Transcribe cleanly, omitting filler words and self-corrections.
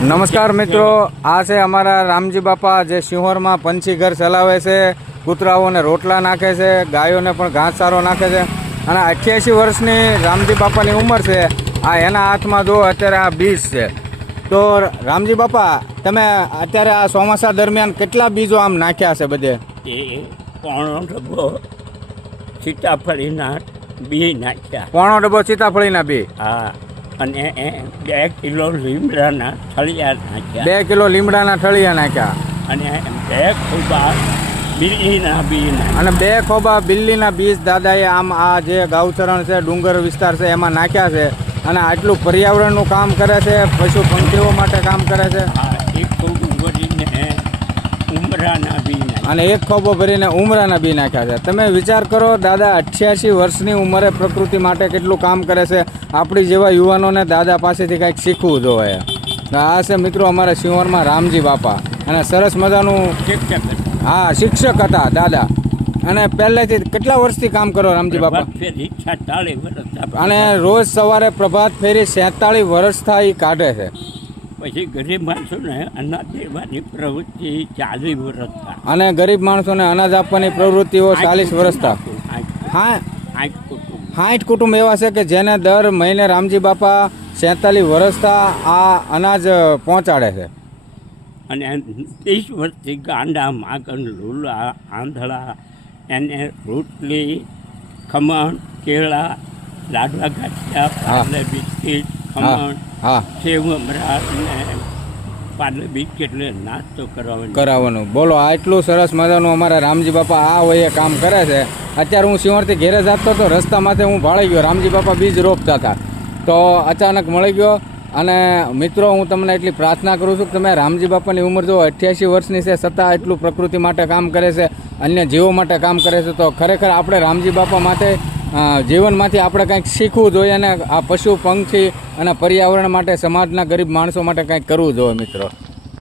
નમસ્કાર મિત્રો, આ છે અમારા રામજી બાપા જે સિંહોરમાં પંછી ઘર ચલાવે છે, કૂતરાઓને રોટલા નાખે છે, ગાયોને પણ ઘાસચારો નાખે છે અને 88 વર્ષની રામજી બાપાની ઉંમર છે. આ એના હાથમાં જો અત્યારે આ બીજ છે. તો રામજી બાપા, તમે અત્યારે આ ચોમાસા દરમિયાન કેટલા બીજો આમ નાખ્યા છે બધે? એ પોણો ડબ્બો સીતાફળીના બી નાખ્યા. પોણો ડબ્બો સીતાફળીના બી? હા. અને 2 કિલો લીમડાના થળિયા નાખ્યા. 2 કિલો લીમડાના થળિયા નાખ્યા. અને 2 ખોબા બિલ્લીના બી નાખ્યા. અને 2 ખોબા બિલ્લીના બીજ દાદાએ આમ આ જે ગાવચરણ છે, ડુંગર વિસ્તાર છે, એમાં નાખ્યા છે. અને આટલું પર્યાવરણનું કામ કરે છે, પશુ પંખીઓ માટે કામ કરે છે. એક ખોબું ભરીને ઉમરાના બી નાખ્યા. અને 1 ખોબો ભરીને ઉમરાના બી નાખ્યા છે. તમે વિચાર કરો, દાદા 88 વર્ષની ઉંમરે પ્રકૃતિ માટે કેટલું કામ કરે છે. આપણી જેવા યુવાનોને દાદા પાસેથી કંઈક શીખવું જોઈએ. આ છે મિત્રો અમારા સિંહોરમાં રામજી બાપા, અને સરસ મજાનું શિક્ષક હતા દાદા. અને પહેલેથી કેટલા વર્ષથી કામ કરો રામજી બાપા? 46 વર્ષ. અને રોજ સવારે પ્રભાત ફેરી 47 વર્ષ થાય કાઢે છે. પછી ગરીબ માણસોને અનાજ દેવાની પ્રવૃત્તિ 40 વર્ષ થાય. અને ગરીબ માણસોને અનાજ આપવાની પ્રવૃત્તિઓ 40 વર્ષ થાય. હા, 60 કુટુંબ એવા છે કે જેને દર મહિને રામજી બાપા 47 વર્ષથી આ અનાજ પહોંચાડે છે. અને 30 વર્ષથી ગાંડા, માગણ, લૂલા, આંધળા એને રોટલી, ખમણ, કેળા, લાડવા ગાંઠિયા, પાર્લે બિસ્કીટ, ખમણ, સેવ મમરા અને પાર્લે બિસ્કીટ નાસ્તો કરાવવાનું. બોલો, આટલું સરસ મજાનું અમારા રામજી બાપા આ વયે કામ કરે છે. અત્યારે હું સિંહોરથી ઘેરે જતો હતો, રસ્તામાંથી હું ભાળી ગયો. રામજી બાપા બીજ રોપતા હતા તો અચાનક મળી ગયો. અને મિત્રો, હું તમને એટલી પ્રાર્થના કરું છું કે તમે રામજી બાપાની ઉંમર જો 88 વર્ષની છે, છતાં એટલું પ્રકૃતિ માટે કામ કરે છે, અન્ય જીવો માટે કામ કરે છે. તો ખરેખર આપણે રામજી બાપા માટે જીવનમાંથી આપણે કંઈક શીખવું જોઈએ અને આ પશુ પંખી અને પર્યાવરણ માટે, સમાજના ગરીબ માણસો માટે કંઈક કરવું જોઈએ મિત્રો.